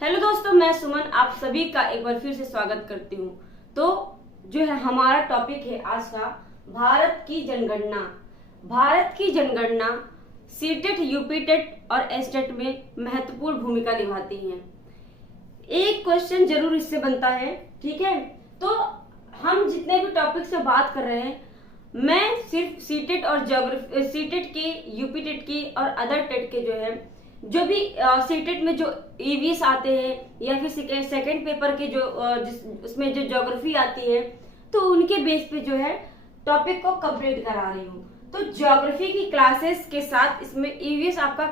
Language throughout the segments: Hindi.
हेलो दोस्तों, मैं सुमन आप सभी का एक बार फिर से स्वागत करती हूँ। तो जो है हमारा टॉपिक है आज का भारत की जनगणना। भारत की जनगणना सीटेट, यूपीटेट और एस्टेट में महत्वपूर्ण भूमिका निभाती है। एक क्वेश्चन जरूर इससे बनता है, ठीक है। तो हम जितने भी टॉपिक से बात कर रहे हैं, मैं सिर्फ सीटेट और ज्योग्राफी, सीटेट की, यूपीटेट की और अदर टेट के जो भी सीटेट में जो ईवीएस आते हैं या फिर सेकंड पेपर के जो उसमें जो ज्योग्राफी आती है, तो उनके बेस पे जो है टॉपिक को कंप्लीट करा रही हूँ। तो ज्योग्राफी की क्लासेस के साथ इसमें ईवीएस आपका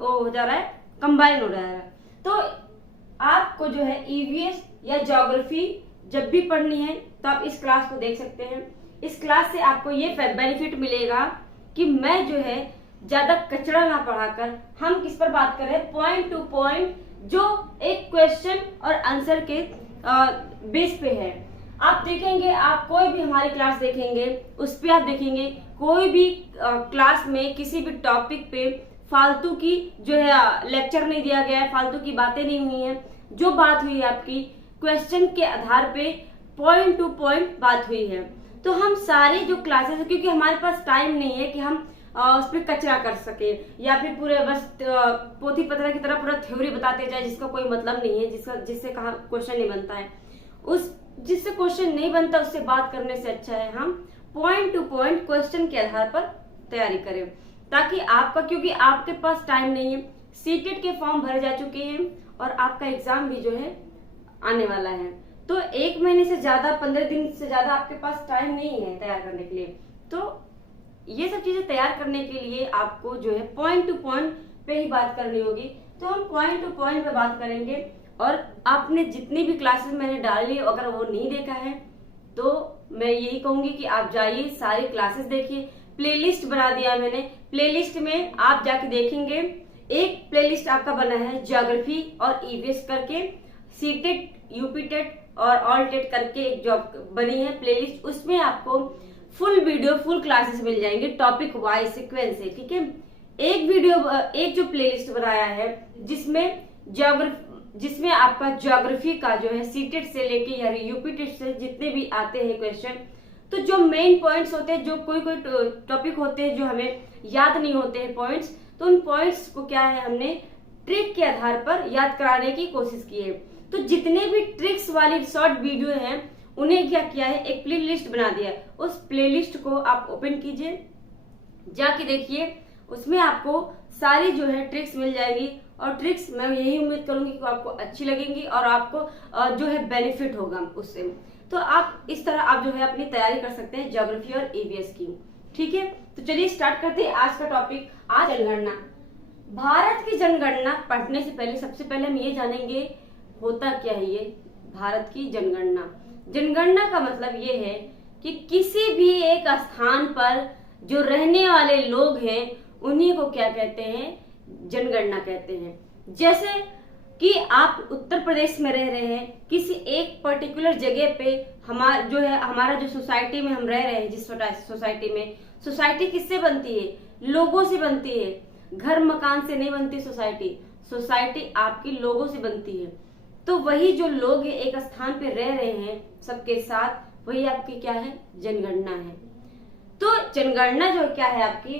हो जा रहा है, कंबाइन हो रहा है। तो आपको जो है ईवीएस या ज्योग्राफी जब भी पढ़नी है तो आप इस क्लास को देख सकते हैं। इस क्लास से आपको ये बेनिफिट मिलेगा कि मैं जो है ज्यादा कचरा ना पढ़ाकर हम किस पर बात कर रहे हैं, पॉइंट टू पॉइंट, जो एक क्वेश्चन और आंसर के बेस पे है। आप देखेंगे, आप कोई भी हमारी क्लास देखेंगे, उस पे आप देखेंगे कोई भी क्लास में किसी भी टॉपिक पे फालतू की जो है लेक्चर नहीं दिया गया है, फालतू की बातें नहीं हुई है। जो बात हुई है आपकी क्वेश्चन के आधार पे पॉइंट टू पॉइंट बात हुई है। तो हम सारे जो क्लासेस, क्योंकि हमारे पास टाइम नहीं है कि हम उस पर कचरा कर सके या फिर पूरे बस पोथी पत्र की तरह पूरा थ्योरी बताते जाए जिसका कोई मतलब नहीं है, जिससे कहा क्वेश्चन नहीं बनता है। जिससे क्वेश्चन नहीं बनता उससे बात करने से अच्छा है हम पॉइंट टू पॉइंट क्वेश्चन के आधार पर तैयारी करें, ताकि आपका, क्योंकि आपके पास टाइम नहीं है, सीटेट के फॉर्म भरे जा चुके हैं और आपका एग्जाम भी जो है आने वाला है। तो 1 महीने से ज्यादा, 15 दिन से ज्यादा आपके पास टाइम नहीं है तैयार करने के लिए। तो ये सब चीजें तैयार करने के लिए आपको जो है पॉइंट टू पॉइंट पे ही बात करनी होगी। तो हम पॉइंट टू पॉइंट पे बात करेंगे। और आपने जितनी भी क्लासेस मैंने डाली, अगर वो नहीं देखा है तो मैं यही कहूंगी कि आप जाइए, सारी क्लासेस देखिए। प्लेलिस्ट बना दिया मैंने, प्लेलिस्ट में आप जाके देखेंगे। एक प्लेलिस्ट आपका बना है ज्योग्राफी और ईवीएस करके, सीटेट, यूपीटेट और ऑल टेट करके एक जॉब बनी है प्लेलिस्ट। उसमें आपको फुल वीडियो, फुल क्लासेस मिल जाएंगे टॉपिक वाइज सीक्वेंस से, ठीक है। एक जो प्लेलिस्ट बनाया है जिसमें आपका ज्योग्राफी का जो है सीटेट से लेके या यूपीटेट से जितने भी आते हैं क्वेश्चन, तो जो मेन पॉइंट्स होते हैं, जो कोई टॉपिक होते हैं जो हमें याद नहीं होते हैं पॉइंट्स, तो उन पॉइंट्स को क्या है हमने ट्रिक के आधार पर याद कराने की कोशिश की है। तो जितने भी ट्रिक्स वाली शॉर्ट वीडियो हैं उन्हें क्या किया है, एक प्ले लिस्ट बना दिया। उस प्लेलिस्ट को आप ओपन कीजिए, जाके देखिए, उसमें आपको सारी जो है ट्रिक्स मिल जाएगी। और ट्रिक्स मैं यही उम्मीद करूंगी कि आपको अच्छी लगेंगी और आपको जो है बेनिफिट होगा उससे। तो आप इस तरह आप जो है अपनी तैयारी कर सकते हैं ज्योग्राफी और ईवीएस की, ठीक है। तो चलिए स्टार्ट करते हैं आज का टॉपिक। आज जनगणना, भारत की जनगणना पढ़ने से पहले सबसे पहले हम ये जानेंगे होता क्या है ये भारत की जनगणना। जनगणना का मतलब ये है कि किसी भी एक स्थान पर जो रहने वाले लोग हैं उन्हीं को क्या कहते हैं, जनगणना कहते हैं। जैसे कि आप उत्तर प्रदेश में रह रहे हैं, किसी एक पर्टिकुलर जगह पे हमारा जो सोसाइटी में हम रह रहे हैं, जिस सोसाइटी में, सोसाइटी किससे बनती है, लोगों से बनती है। घर मकान से नहीं बनती सोसाइटी आपकी लोगों से बनती है। तो वही जो लोग एक स्थान पे रह रहे हैं सबके साथ, वही आपकी क्या है, जनगणना है। तो जनगणना जो क्या है आपकी,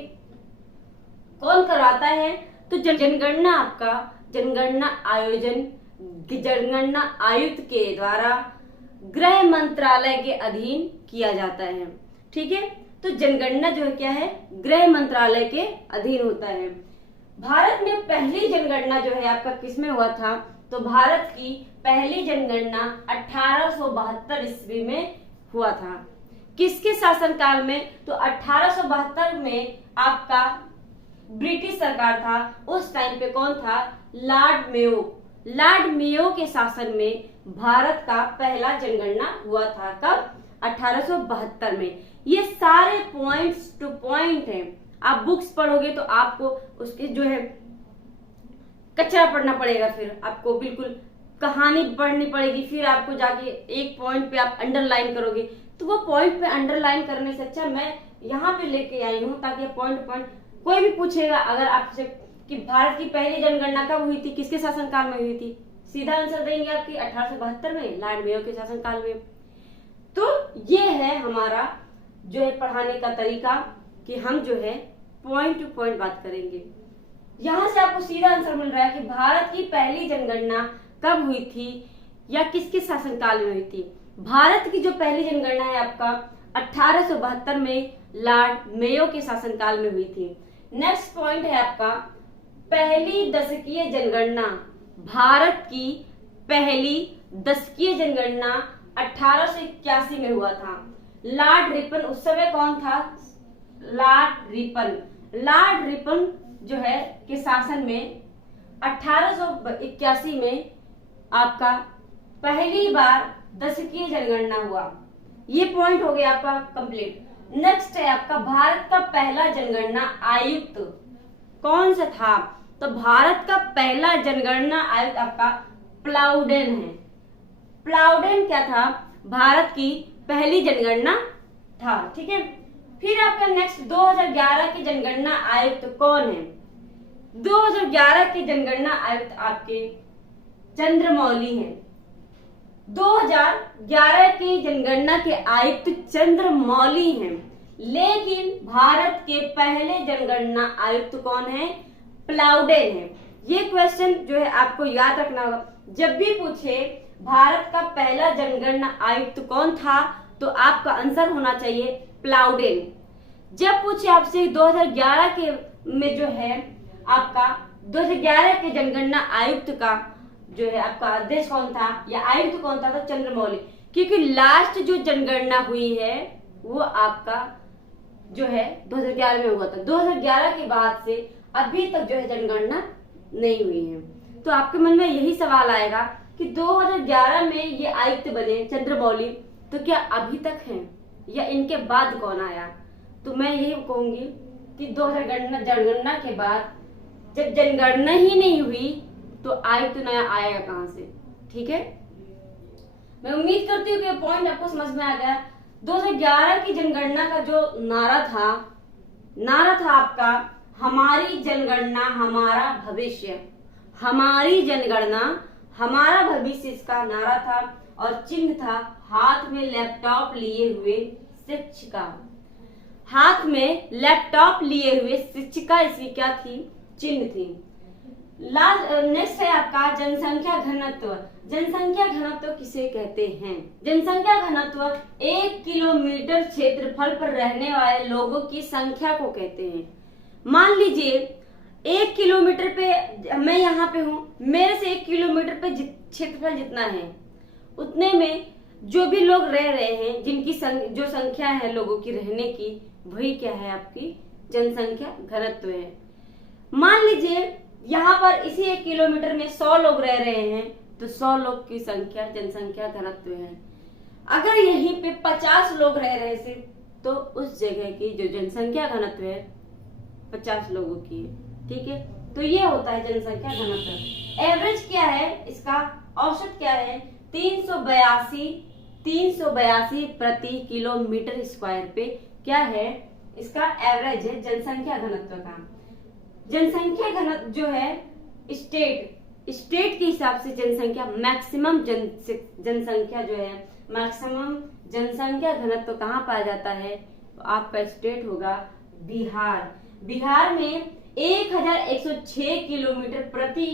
कौन करवाता है, तो जनगणना आपका जनगणना आयुक्त के द्वारा गृह मंत्रालय के अधीन किया जाता है, ठीक है। तो जनगणना जो है क्या है, गृह मंत्रालय के अधीन होता है। भारत में पहली जनगणना जो है आपका किसमें हुआ था, तो भारत की पहली जनगणना 1872 ईस्वी में हुआ था। किसके शासनकाल में, तो 1872 में आपका ब्रिटिश सरकार था। उस टाइम पे कौन था, लॉर्ड मेयो के शासन में भारत का पहला जनगणना हुआ था। कब, 1872 में। ये सारे पॉइंट्स टू पॉइंट हैं। आप बुक्स पढ़ोगे तो आपको उसके जो है कचरा पढ़ना पड़ेगा, फिर आपको बिल्कुल कहानी पढ़नी पड़ेगी, फिर आपको जाके एक पॉइंट पे आप अंडरलाइन करोगे। तो वो पॉइंट पे अंडरलाइन करने से अच्छा मैं यहाँ पे लेके आई हूँ, ताकि पॉइंट पॉइंट कोई भी पूछेगा अगर आपसे कि भारत की पहली जनगणना कब हुई थी, किसके शासनकाल में हुई थी, सीधा आंसर देंगे आपकी 1872 में लॉर्ड मेयो के शासनकाल में। तो ये है हमारा जो है पढ़ाने का तरीका कि हम जो है पॉइंट टू पॉइंट बात करेंगे। यहाँ से आपको सीधा आंसर मिल रहा है कि भारत की पहली जनगणना कब हुई थी या किसके शासनकाल में हुई थी। भारत की जो पहली जनगणना है आपका 1872 में लॉर्ड मेयो के शासनकाल में हुई थी। नेक्स्ट पॉइंट है आपका पहली दशकीय जनगणना। भारत की पहली दशकीय जनगणना 1881 में हुआ था। लॉर्ड रिपन उस समय कौन था? लॉर्ड रिपन जो है के शासन में 1881 में आपका पहली बार दशकीय जनगणना हुआ। ये पॉइंट हो गया आपका कंप्लीट। नेक्स्ट है आपका भारत का पहला जनगणना आयुक्त कौन सा था? तो भारत का पहला जनगणना आयुक्त आपका प्लाउडेन है। प्लाउडेन क्या था? भारत की पहली जनगणना था। ठीक है, फिर आपका नेक्स्ट 2011 की जनगणना आयुक्त कौन है? 2011 के जनगणना आयुक्त आपके चंद्रमौली हैं। 2011 की जनगणना के आयुक्त चंद्रमौली हैं, लेकिन भारत के पहले जनगणना आयुक्त कौन है? प्लाउडेन है। ये क्वेश्चन जो है आपको याद रखना होगा। जब भी पूछे भारत का पहला जनगणना आयुक्त कौन था तो आपका आंसर होना चाहिए प्लाउडेन। जब पूछे आपसे 2011 के में जो है आपका 2011 के जनगणना आयुक्त का जो है आपका अध्यक्ष कौन था या आयुक्त कौन था? तो चंद्रमौली, क्योंकि लास्ट जो जनगणना हुई है वो आपका जो है 2011 में हुआ था। 2011 के बाद से अभी तक जो है जनगणना नहीं हुई है। तो आपके मन में यही सवाल आएगा कि 2011 में ये आयुक्त बने चंद्रमौली, तो क्या अभी तक हैं या इनके बाद कौन आया? तो मैं यही कहूंगी कि 2000 जनगणना के बाद जब जनगणना ही नहीं हुई तो आयुक्त नया आएगा कहां से? ठीक है, मैं उम्मीद करती हूँ कि पॉइंट आपको समझ में आ गया। 2011 की जनगणना का जो नारा था आपका हमारी जनगणना हमारा भविष्य। हमारी जनगणना हमारा भविष्य इसका नारा था और चिन्ह था हाथ में लैपटॉप लिए हुए शिक्षिका। हाथ में लैपटॉप लिए हुए शिक्षिका इसकी क्या थी? चिन्ह थी। नेक्स्ट है आपका जनसंख्या घनत्व। जनसंख्या घनत्व किसे कहते हैं? जनसंख्या घनत्व 1 किलोमीटर क्षेत्रफल पर रहने वाले लोगों की संख्या को कहते हैं। मान लीजिए 1 किलोमीटर पे मैं यहाँ पे हूँ, मेरे से 1 किलोमीटर पे क्षेत्रफल जितना है उतने में जो भी लोग रह रहे हैं, जिनकी जो संख्या है लोगों की रहने की, वही क्या है? आपकी जनसंख्या घनत्व है। मान लीजिए यहाँ पर इसी 1 किलोमीटर में 100 लोग रह रहे हैं तो 100 लोग की संख्या जनसंख्या घनत्व है। अगर यहीं पे 50 लोग रह रहे थे तो उस जगह की जो जनसंख्या घनत्व है 50 लोगों की है। ठीक है, तो ये होता है जनसंख्या घनत्व। एवरेज क्या है इसका? औसत क्या है? 382 प्रति किलोमीटर स्क्वायर पे क्या है इसका एवरेज है जनसंख्या घनत्व का। जनसंख्या घनत्व जो है स्टेट के हिसाब से जनसंख्या मैक्सिमम जनसंख्या जो है मैक्सिमम जनसंख्या घनत्व कहाँ पाया जाता है? तो आपका स्टेट होगा बिहार। बिहार में 1106 किलोमीटर प्रति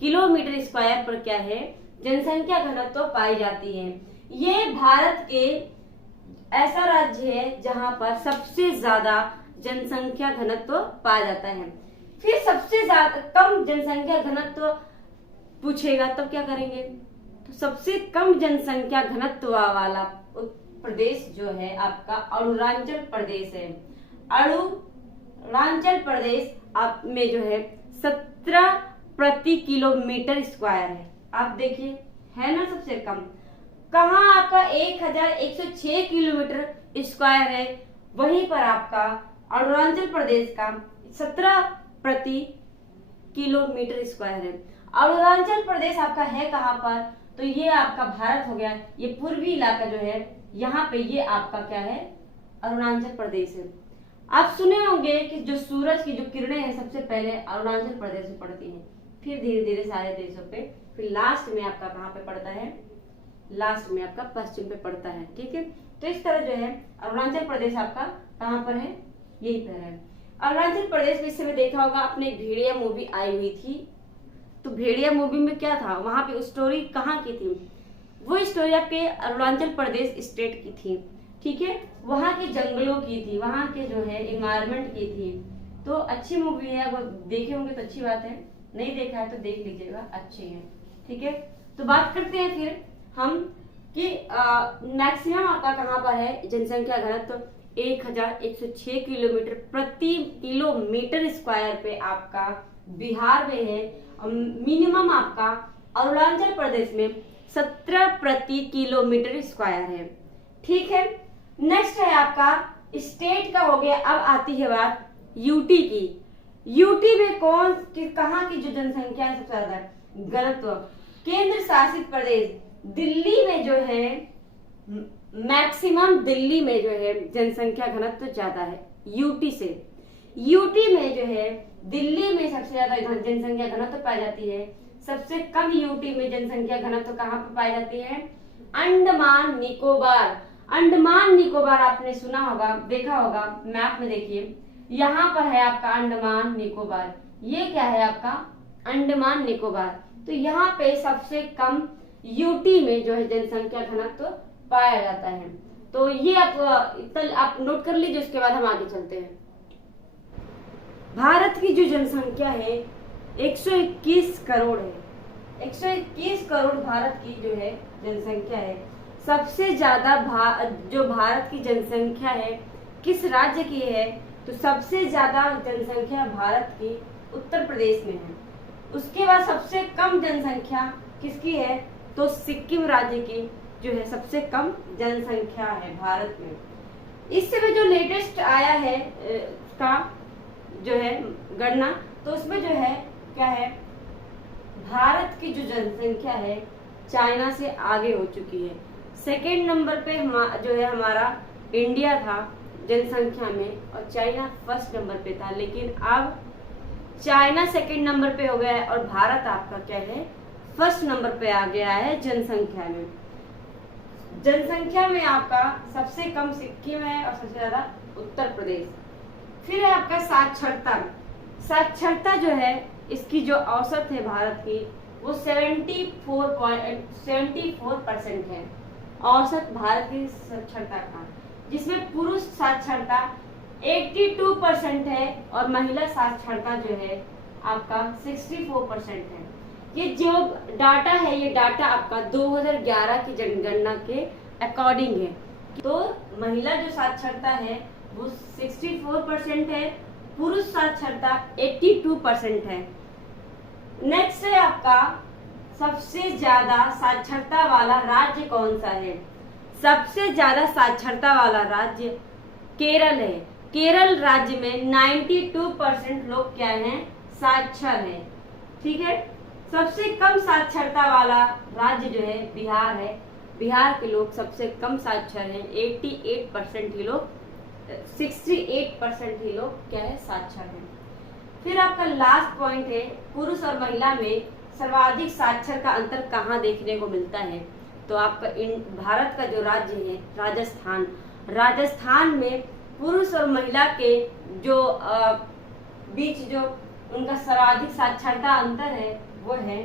किलोमीटर स्क्वायर पर क्या है जनसंख्या घनत्व पाई जाती है। ये भारत के ऐसा राज्य है जहां पर सबसे ज्यादा जनसंख्या घनत्व पाया जाता है। फिर सबसे ज्यादा कम जनसंख्या घनत्व पूछेगा तब क्या करेंगे? तो सबसे कम जनसंख्या घनत्व वाला प्रदेश जो है आपका अरुणाचल प्रदेश है। अरुणाचल प्रदेश आप में जो है 17 प्रति किलोमीटर स्क्वायर है। आप देखिए है ना सबसे कम। कहाँ आपका 1106 किलोमीटर स्क्वायर है, वहीं पर आपका अरुणाचल प्रदेश का 17 प्रति किलोमीटर स्क्वायर है। अरुणाचल प्रदेश आपका है कहाँ पर? तो ये आपका भारत हो गया। ये पूर्वी इलाका जो है यहाँ पे ये आपका क्या है अरुणाचल प्रदेश है। आप सुने होंगे कि जो सूरज की जो किरणें हैं सबसे पहले अरुणाचल प्रदेश में पड़ती हैं। फिर धीरे धीरे सारे देशों पे, फिर लास्ट में आपका कहाँ पे पड़ता है, लास्ट में आपका पश्चिम पे पड़ता है। ठीक है, तो इस तरह जो है अरुणाचल प्रदेश आपका कहाँ पर है, यही पर है। अरुणाचल प्रदेश में इस समय देखा होगा आपने, भेड़िया मूवी आई हुई थी, तो भेड़िया मूवी में क्या था, वहां पे स्टोरी कहाँ की थी, वो स्टोरी आपके अरुणाचल प्रदेश स्टेट की थी। ठीक है, वहां के जंगलों की थी, वहां के जो है एनवायरमेंट की थी। तो अच्छी मूवी है, अगर देखे होंगे तो अच्छी बात है, नहीं देखा है तो देख लीजिएगा, अच्छी है। ठीक है, तो बात करते हैं फिर हम कि मैक्सिमम आपका कहाँ पर है जनसंख्या घनत्व, तो 1106 किलोमीटर प्रति किलोमीटर स्क्वायर पे आपका बिहार में है, और मिनिमम आपका अरुणाचल प्रदेश में 17 प्रति किलोमीटर स्क्वायर है। ठीक है, नेक्स्ट है आपका स्टेट का हो गया। अब आती है बात यूटी की। यूटी में कहाँ की जो जनसंख्या है सबसे ज्यादा घनत्व, केंद्र शासित प्रदेश दिल्ली में जो है मैक्सिमम, दिल्ली में जो है जनसंख्या घनत्व ज्यादा है यूटी से। यूटी में जो है दिल्ली में सबसे ज्यादा जनसंख्या घनत्व पाई जाती है। सबसे कम यूटी में जनसंख्या घनत्व कहाँ पर पाई जाती है, अंडमान निकोबार। अंडमान निकोबार आपने सुना होगा, देखा होगा, मैप में देखिए, यहाँ पर है आपका अंडमान निकोबार। ये क्या है आपका अंडमान निकोबार। तो यहाँ पे सबसे कम यूटी में जो है जनसंख्या घनत्व पाया जाता है। तो ये आप नोट कर लीजिए, उसके बाद हम आगे चलते हैं। भारत की जो जनसंख्या है 121 करोड़ है। 121 करोड़ भारत की जो है जनसंख्या है। सबसे ज्यादा जो भारत की जनसंख्या है किस राज्य की है, तो सबसे ज्यादा जनसंख्या भारत की उत्तर प्रदेश में है। उसके बाद सबसे कम जनसंख्या किसकी है, तो सिक्किम राज्य की जो है सबसे कम जनसंख्या है भारत में। इस समय जो लेटेस्ट आया है का जो है गणना, तो उसमें जो है क्या है, भारत की जो जनसंख्या है चाइना से आगे हो चुकी है। सेकेंड नंबर पे जो है हमारा इंडिया था जनसंख्या में, और चाइना फर्स्ट नंबर पे था। लेकिन अब चाइना सेकेंड नंबर पे हो गया है और भारत आपका क्या है, फर्स्ट नंबर पे आ गया है जनसंख्या में। जनसंख्या में आपका सबसे कम सिक्किम है और सबसे ज्यादा उत्तर प्रदेश। फिर है आपका साक्षरता। साक्षरता जो है इसकी जो औसत है भारत की वो 74% है औसत भारत की साक्षरता का, जिसमें पुरुष साक्षरता 82% है और महिला साक्षरता जो है आपका 64% है। ये जो डाटा है, ये डाटा आपका 2011 की जनगणना के अकॉर्डिंग है। तो महिला जो साक्षरता है वो 64% है, पुरुष साक्षरता 82% है। नेक्स्ट है आपका सबसे ज्यादा साक्षरता वाला राज्य कौन सा है। सबसे ज्यादा साक्षरता वाला राज्य केरल है। केरल राज्य में 92% लोग क्या हैं, साक्षर हैं। ठीक है, सबसे कम साक्षरता वाला राज्य जो है बिहार है। बिहार के लोग सबसे कम साक्षर हैं, 88% ही लोग, 68% ही लोग क्या है, साक्षर हैं। फिर आपका लास्ट पॉइंट है पुरुष और महिला में सर्वाधिक साक्षर का अंतर कहाँ देखने को मिलता है। तो आपका भारत का जो राज्य है राजस्थान, राजस्थान में पुरुष और महिला के जो बीच जो उनका सर्वाधिक साक्षरता अंतर है वो है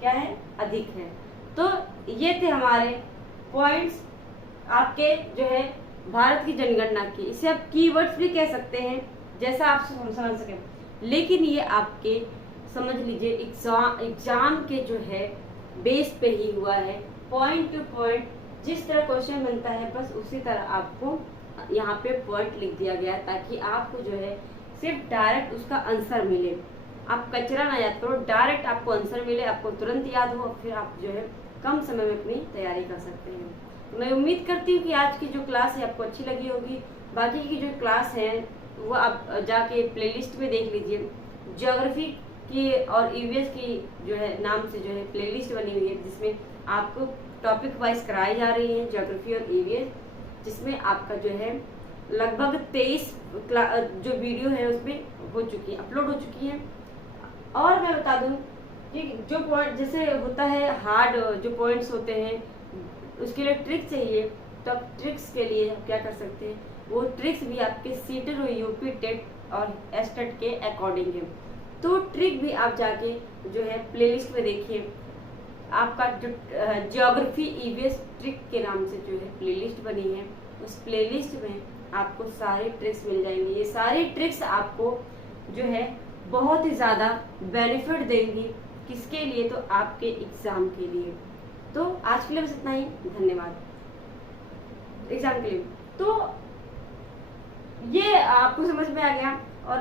क्या है, अधिक है। तो ये थे हमारे पॉइंट्स आपके जो है भारत की जनगणना की। इसे आप कीवर्ड्स भी कह सकते हैं जैसा आप समझ सकें, लेकिन ये आपके समझ लीजिए एग्जाम के जो है बेस पे ही हुआ है, पॉइंट टू पॉइंट जिस तरह क्वेश्चन बनता है बस उसी तरह आपको यहाँ पे पॉइंट लिख दिया गया है, ताकि आपको जो है सिर्फ डायरेक्ट उसका आंसर मिले, आप कचरा ना याद करो, डायरेक्ट आपको आंसर मिले, आपको तुरंत याद हो, फिर आप जो है कम समय में अपनी तैयारी कर सकते हैं। मैं उम्मीद करती हूँ कि आज की जो क्लास है आपको अच्छी लगी होगी। बाकी की जो क्लास है वो आप जाके प्लेलिस्ट में देख लीजिए। ज्योग्राफी की और ईवीएस की जो है नाम से जो है प्लेलिस्ट बनी हुई है, जिसमें आपको टॉपिक वाइज कराई जा रही है ज्योग्राफी और ईवीएस, जिसमें आपका जो है लगभग 23 जो वीडियो है उसमें हो चुकी है, अपलोड हो चुकी है। और मैं बता दूं ठीक, जो पॉइंट जैसे होता है हार्ड जो पॉइंट्स होते हैं उसके लिए ट्रिक चाहिए, तो आप ट्रिक्स के लिए आप क्या कर सकते हैं, वो ट्रिक्स भी आपके सीटेट और यूपी टेट और एस्टेट के अकॉर्डिंग है। तो ट्रिक भी आप जाके जो है प्लेलिस्ट में देखिए, आपका जो ज्योग्राफी ईवीएस ट्रिक के नाम से जो है प्लेलिस्ट बनी है, उस प्लेलिस्ट में आपको सारे ट्रिक्स मिल जाएंगे। ये सारी ट्रिक्स आपको जो है बहुत ही ज़्यादा बेनिफिट देंगी, किसके लिए, तो आपके एग्ज़ाम के लिए। तो आज के लिए बस इतना ही, धन्यवाद। एग्ज़ाम के लिए तो ये आपको समझ में आ गया। और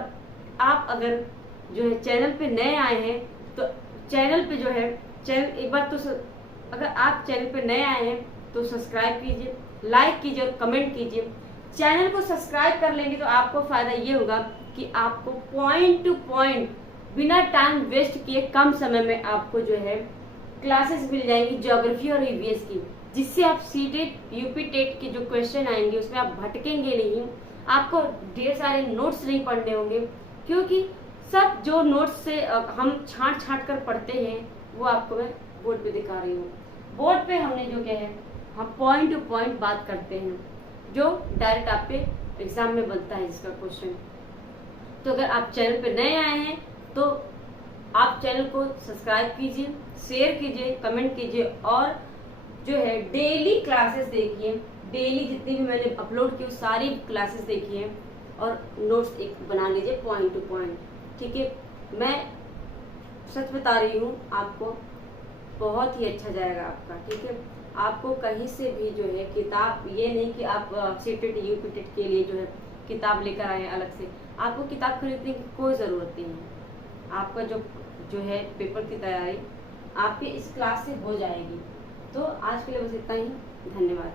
आप अगर जो है चैनल पे नए आए हैं तो चैनल पे जो है चैनल एक बार तो अगर आप चैनल पे नए आए हैं तो सब्सक्राइब कीजिए, लाइक कीजिए और कमेंट कीजिए। चैनल को सब्सक्राइब कर लेंगे तो आपको फायदा ये होगा कि आपको पॉइंट टू पॉइंट बिना टाइम वेस्ट किए कम समय में आपको जो है क्लासेस मिल जाएंगी ज्योग्राफी और ईवीएस की, जिससे आप सीटेट यूपी टेट के जो क्वेश्चन आएंगे उसमें आप भटकेंगे नहीं। आपको ढेर सारे नोट्स नहीं पढ़ने होंगे, क्योंकि सब जो नोट्स से हम छांट छांट कर पढ़ते हैं वो आपको मैं बोर्ड पे दिखा रही हूँ। बोर्ड पे हमने जो क्या है हम पॉइंट टू पॉइंट बात करते हैं, जो डायरेक्ट आपके एग्जाम में बनता है जिसका क्वेश्चन। तो अगर आप चैनल पे नए आए हैं तो आप चैनल को सब्सक्राइब कीजिए, शेयर कीजिए, कमेंट कीजिए और जो है डेली क्लासेस देखिए। डेली जितनी भी मैंने अपलोड की सारी क्लासेस देखिए और नोट्स एक बना लीजिए पॉइंट टू पॉइंट। ठीक है, मैं सच बता रही हूँ, आपको बहुत ही अच्छा जाएगा आपका। ठीक है, आपको कहीं से भी जो है किताब, ये नहीं कि आप सीटेट यूपी टेट के लिए जो है किताब लेकर आए अलग से, आपको किताब खरीदने की कोई ज़रूरत नहीं है। आपका जो है पेपर की तैयारी आपके इस क्लास से हो जाएगी। तो आज के लिए बस इतना ही, धन्यवाद।